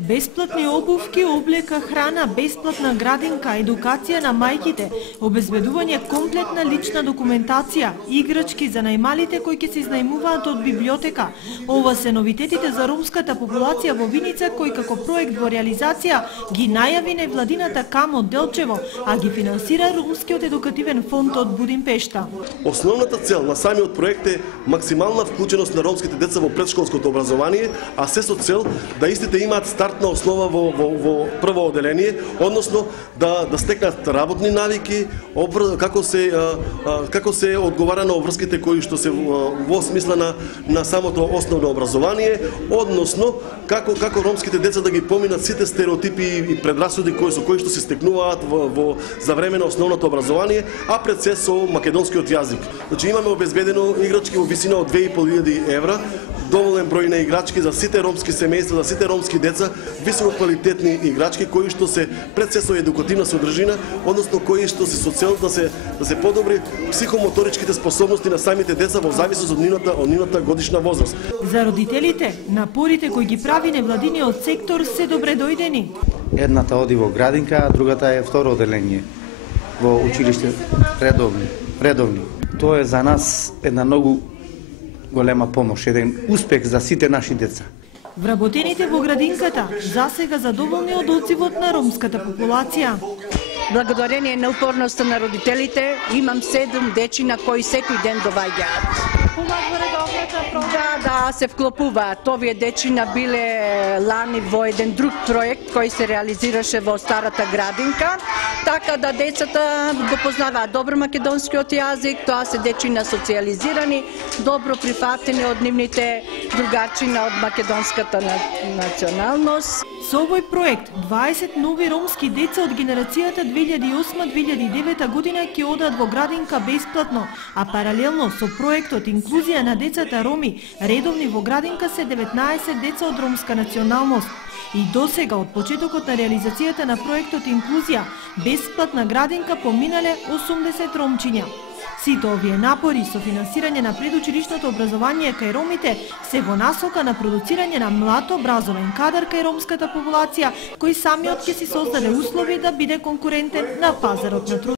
Бесплатни обувки, облека, храна, бесплатна градинка, едукација на мајките, обезбедување комплетна лична документација, играчки за најмалите кои ќе се изнајмуваат од библиотека. Ова се новитетите за ромската популација во Виница, кој како проект во реализација ги најави невладината КАМО Делчево, а ги финансира Ромскиот едукативен фонд од Будимпешта. Основната цел на самиот проект е максимална вклученост на ромските деца во предшколското образование, а се со цел да истите имаат стартна основа во прво оделение, односно да стекнат работни навики, како се одговара на обврските кои што се во смисла на самото основно образование, односно како ромските деца да ги поминат сите стереотипи и предрасуди кои што се стекнуваат за време на основното образование, а пред се со македонскиот јазик. Значи имаме обезбедено играчки во висина од 2500 евра, доволен број на играчки за сите ромски семејства, за сите ромски деца, висококвалитетни играчки кои што се пред се со едукативна содржина, односно кои што се со цел да се подобри психомоторичките способности на самите деца во зависност од нивната годишна возраст. За родителите, напорите кои ги прави невладиниот сектор се добре дојдени. Едната оди во градинка, а другата е второ оделение во училиште редовни. Тоа е за нас една многу голема помош, еден успех за сите наши деца. Вработените во градинката засега задоволни од одзивот на ромската популација. Благодарение на упорноста на родителите, имам 7 дечина кои секој ден доваѓаат. Да, се вклопуваат. Овие дечина биле лани во еден друг проект кој се реализираше во старата градинка, така да децата го познаваат добро македонскиот јазик, тоа се дечина социјализирани, добро прифатени од нивните другарчина од македонската националност. Со овој проект 20 нови ромски деца од генерацијата 2008-2009 година ќе одат во градинка бесплатно, а паралелно со проектот Инклузија на децата роми, редовни во градинка се 19 деца од ромска националност. И досега од почетокот на реализацијата на проектот Инклузија, бесплатна градинка поминале 80 ромчиња. Сите овие напори со финансирање на предучилишното образование кај ромите се во насока на продуцирање на млад образовен кадар кај ромската популација, кој самиот ќе си создаде услови да биде конкурентен на пазарот на труд.